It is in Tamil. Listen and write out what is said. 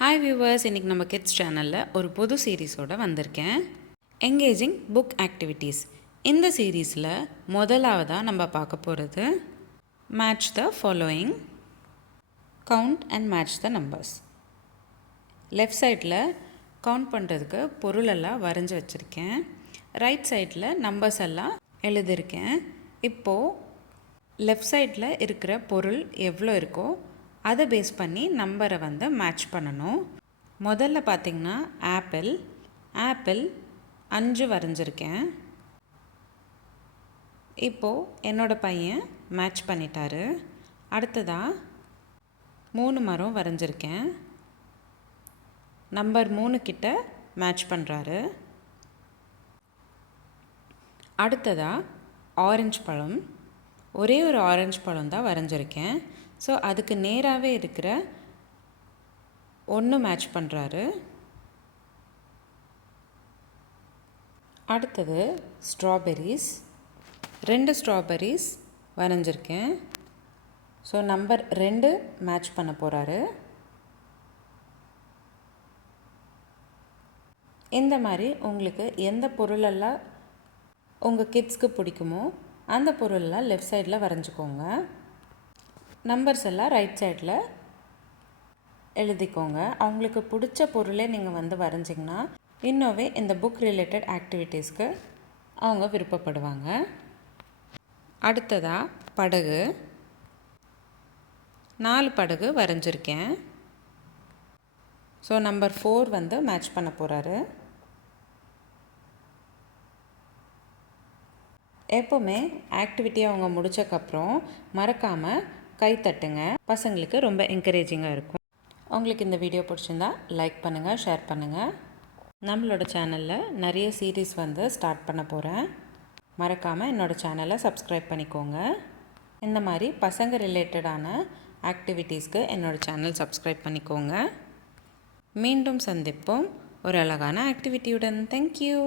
ஹாய் வியூவர்ஸ், இன்றைக்கி நம்ம கிட்ஸ் சேனலில் ஒரு புது சீரீஸோடு வந்திருக்கேன். Engaging book activities. இந்த சீரீஸில் முதலாவதாக நம்ம பார்க்க போகிறது match the following, count and match the numbers. Left சைடில் கவுண்ட் பண்ணுறதுக்கு பொருளெல்லாம் வரைஞ்சி வச்சுருக்கேன். ரைட் சைடில் நம்பர்ஸ் எல்லாம் எழுதியிருக்கேன். இப்போது லெஃப்ட் சைடில் இருக்கிற பொருள் எவ்வளோ இருக்கோ அதை பேஸ் பண்ணி நம்பரை மேட்ச் பண்ணணும். முதல்ல பார்த்திங்கன்னா ஆப்பிள் 5 வரைஞ்சிருக்கேன். இப்போது என்னோடய பையன் மேட்ச் பண்ணிட்டாரு. அடுத்ததாக 3 மரம் வரைஞ்சிருக்கேன். நம்பர் 3 கிட்ட மேட்ச் பண்ணுறாரு. அடுத்ததாக ஆரஞ்சு பழம், ஒரே ஒரு ஆரஞ்சு பழம் தான் வரைஞ்சிருக்கேன். ஸோ அதுக்கு நேராகவே இருக்கிற 1 மேட்ச் பண்ணுறாரு. அடுத்தது ஸ்ட்ராபெரிஸ், 2 ஸ்ட்ராபெரிஸ் வரைஞ்சிருக்கேன். ஸோ நம்பர் 2 மேட்ச் பண்ண போகிறாரு. இந்த மாதிரி உங்களுக்கு எந்த பொருளெல்லாம் உங்கள் கிட்ஸ்க்கு பிடிக்குமோ அந்த பொருளெல்லாம் லெஃப்ட் சைடில் வரைஞ்சிக்கோங்க. நம்பர்ஸ் எல்லாம் ரைட் சைடில் எழுதிக்கோங்க. அவங்களுக்கு பிடிச்ச பொருளே நீங்கள் வரைஞ்சிங்கன்னா இன்னோவே இந்த புக் ரிலேட்டட் ஆக்டிவிட்டீஸ்க்கு அவங்க விருப்பப்படுவாங்க. அடுத்ததாக படகு, 4 படகு வரைஞ்சிருக்கேன். ஸோ நம்பர் 4 மேட்ச் பண்ண போகிறாரு. எப்போவுமே ஆக்டிவிட்டி அவங்க முடித்தக்கப்புறம் மறக்காமல் கை தட்டுங்க. பசங்களுக்கு ரொம்ப என்கரேஜிங்காக இருக்கும். உங்களுக்கு இந்த வீடியோ பிடிச்சிருந்தா லைக் பண்ணுங்கள், ஷேர் பண்ணுங்கள். நம்மளோட சேனலில் நிறைய சீரீஸ் ஸ்டார்ட் பண்ண போகிறேன். மறக்காமல் என்னோடய சேனலை சப்ஸ்கிரைப் பண்ணிக்கோங்க. இந்த மாதிரி பசங்க ரிலேட்டடான ஆக்டிவிட்டீஸ்க்கு என்னோடய சேனல் சப்ஸ்கிரைப் பண்ணிக்கோங்க. மீண்டும் சந்திப்போம் ஒரு அழகான ஆக்டிவிட்டியுடன். தேங்க்யூ.